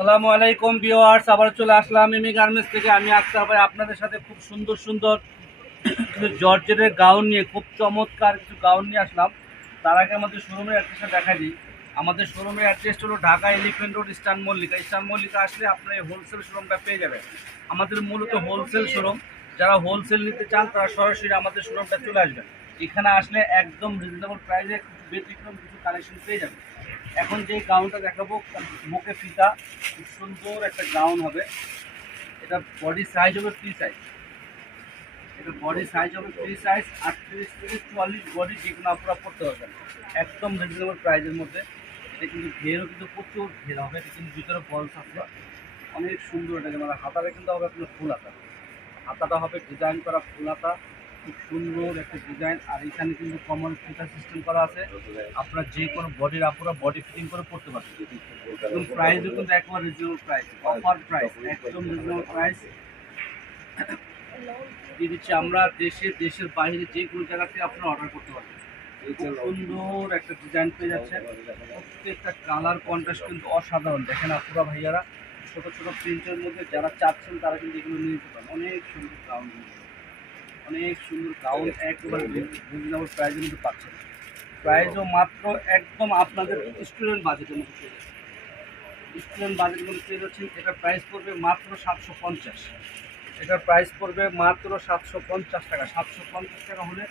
আসসালামু আলাইকুম ভিওয়ার্স আবার চলে আসলাম এমি গার্মেন্টস থেকে। আমি আক্তার ভাই, আপনাদের সাথে খুব সুন্দর সুন্দর কিছু গাউন নিয়ে, খুব চমৎকার কিছু গাউন নিয়ে আসলাম। তার আগে আমাদের শোরুমের অ্যাড্রেসটা দেখা দিই। আমাদের শোরুমের অ্যাড্রেস হলো Dhaka Elephant Road Eastern Mallika Eastern Mallika আসলে আপনার এই হোলসেল শোরুমটা পেয়ে যাবেন। আমাদের মূলত হোলসেল শোরুম যারা হোলসেল নিতে চান, তারা সরাসরি আমাদের শোরুমটা চলে আসবেন। এখানে আসলে একদম রিজনেবল প্রাইসে ব্যতিক্রম কিছু কালেকশন পেয়ে যাবেন। এখন যে গাউনটা দেখাবো মুখে ফিতা, খুব সুন্দর একটা গাউন হবে। এটা বডি সাইজ হবে ফ্রি সাইজ এটা বডি সাইজ হবে ফ্রি সাইজ আটত্রিশ থেকে চুয়াল্লিশ বডি যে কোনো আপনারা পড়তে পারবেন। একদম রিজনেবল প্রাইসের মধ্যে। এটা কিন্তু ঘেরও কিন্তু প্রচুর ঘের হবে, এটা কিন্তু ভিতরে বল থাকবে অনেক সুন্দর এটা মানে হাতাটা কিন্তু হবে আপনার ফুল হাতা। হাতাটা হবে ডিজাইন করা ফুল হাতা। খুব সুন্দর একটা ডিজাইন আর এখানে কিন্তু কমন ফিটার সিস্টেম করা আছে। আপনার যে কোনো বডির আপনারা বডি ফিটিং করে পড়তে পারবেন। একদম প্রাইসও কিন্তু একবার রিজনেবল প্রাইস অফার প্রাইস একদম রিজনেবল প্রাইস দিয়ে দিচ্ছি আমরা দেশে দেশের বাইরে যে কোনো জায়গা থেকে আপনারা অর্ডার করতে পারবেন। সুন্দর একটা ডিজাইন পেয়ে যাচ্ছে প্রত্যেকটা কালার কন্ট্রাস্ট কিন্তু অসাধারণ। দেখেন আপনারা ভাইয়ারা, ছোট ছোট প্রিন্টের মধ্যে যারা চাচ্ছেন তারা কিন্তু এগুলো নিয়ে নিতে পারেন। অনেক সুন্দর গাউন অনেক সুন্দর গাউন একবারে রিজনেবল প্রাইসের মধ্যে পাচ্ছেন প্রাইসও মাত্র একদম আপনাদের স্টুডেন্ট বাজেটের মধ্যে পেয়ে স্টুডেন্ট বাজেটের মধ্যে পেয়ে যাচ্ছেন এটার প্রাইস পড়বে মাত্র সাতশো পঞ্চাশ। এটার প্রাইস পড়বে মাত্র সাতশো পঞ্চাশ টাকা। সাতশো পঞ্চাশ টাকা হলে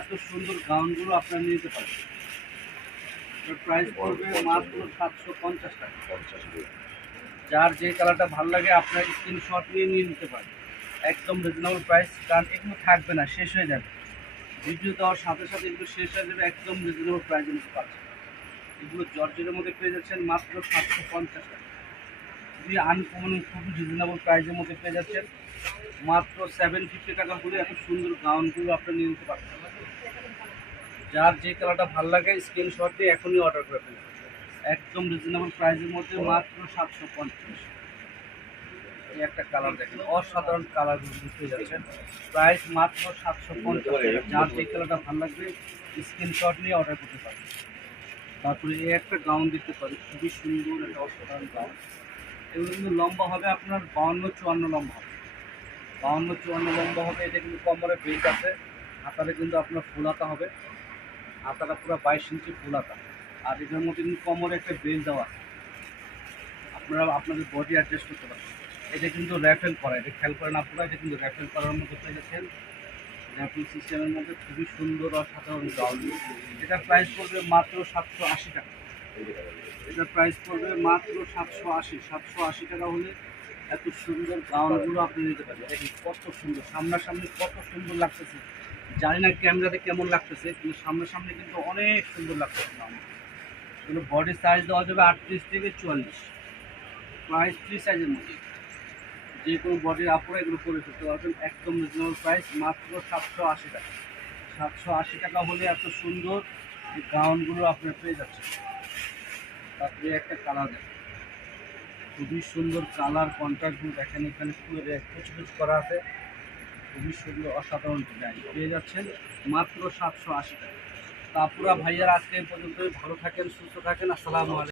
এত সুন্দর গাউনগুলো আপনারা নিতে পারেন এটার প্রাইস পড়বে মাত্র সাতশো পঞ্চাশ টাকা। যার যে কালারটা ভালো লাগে আপনার স্ক্রিনশট নিয়ে নিয়ে নিতে পারেন। একদম রিজনেবল প্রাইস কারণ এগুলো থাকবে না, শেষ হয়ে যাবে। ভিডিও দেওয়ার সাথে সাথে এগুলো শেষ হয়ে যাবে, একদম রিজনেবল প্রাইসের মধ্যে পাচ্ছেন। এগুলো জর্জের মধ্যে পেয়ে যাচ্ছেন মাত্র সাতশো পঞ্চাশ টাকা। আনকমন খুবই রিজনেবল প্রাইসের মধ্যে পেয়ে যাচ্ছেন। মাত্র সেভেন ফিফটি টাকা হলে এত সুন্দর গাউনগুলো আপনি নিয়ে নিতে পারবেন। যার যে কালারটা ভালো লাগে স্ক্রিনশট দিয়ে এখনই অর্ডার করে ফেলুন। একদম রিজনেবল প্রাইসের মধ্যে মাত্র সাতশো পঞ্চাশ। এই একটা কালার দেখেন, অসাধারণ কালার পেয়ে যাচ্ছেন। প্রাইস মাত্র সাতশো পঞ্চাশ টাকা। যে কালারটা ভালো লাগবে স্ক্রিনশট নিয়ে অর্ডার করতে পারেন তারপরে এই একটা গাউন দেখতে পারি, খুবই সুন্দর একটা অসাধারণ গাউন এগুলো কিন্তু লম্বা হবে আপনার বাউন্ন চুয়ান্ন লম্বা হবে। বাউন্ন চুয়ান্ন লম্বা হবে, এটা কিন্তু কমরে বেল্ট আছে। হাতারে কিন্তু আপনার ফুলাতা হবে। হাতাটা পুরো বাইশ ইঞ্চি ফুলাতা আর এটার মধ্যে কিন্তু কোমরে একটা বেল্ট দেওয়া আছে। আপনারা আপনাদের বডি অ্যাডজাস্ট করতে পারেন এটা কিন্তু র্যাফেল করা, এটা খেয়াল করেন আপনারা, এটা কিন্তু র্যাফেল করার মধ্যে গেছেন র্যাফেল সিস্টেমের মধ্যে খুবই সুন্দর অসাধারণ গাউন এটার প্রাইস পড়বে মাত্র সাতশো আশি টাকা। এটার প্রাইস পড়বে মাত্র সাতশো আশি সাতশো আশি টাকা হলে এত সুন্দর গাউনগুলো আপনি নিতে পারেন দেখেন কত সুন্দর, সামনাসামনি কত সুন্দর লাগতেছে। জানি না ক্যামেরাতে কেমন লাগতেছে, কিন্তু সামনাসামনি কিন্তু অনেক সুন্দর লাগতেছে গাউন। এগুলো বডি সাইজ দেওয়া যাবে আটত্রিশ থেকে চুয়াল্লিশ। প্রাইস থ্রি সাইজের মধ্যে। যে কোনো বডির আপরে এগুলো করে ফেলতে পারবেন। একদম রিজনেবল প্রাইস মাত্র সাতশো আশি টাকা। সাতশো আশি টাকা হলে এত সুন্দর এই গাউনগুলো আপনার পেয়ে যাচ্ছে তারপরে একটা কালার দেখেন খুবই সুন্দর কালার কন্ট্রাক্টগুলো দেখেন এখানে কুচি কুচি করা আছে। খুবই সুন্দর, অসাধারণ ডিজাইন পেয়ে যাচ্ছেন মাত্র সাতশো আশি টাকা। তারপরে ভাইয়ার আজকে পর্যন্ত ভালো থাকেন, সুস্থ থাকেন। আসসালামু আলাইকুম।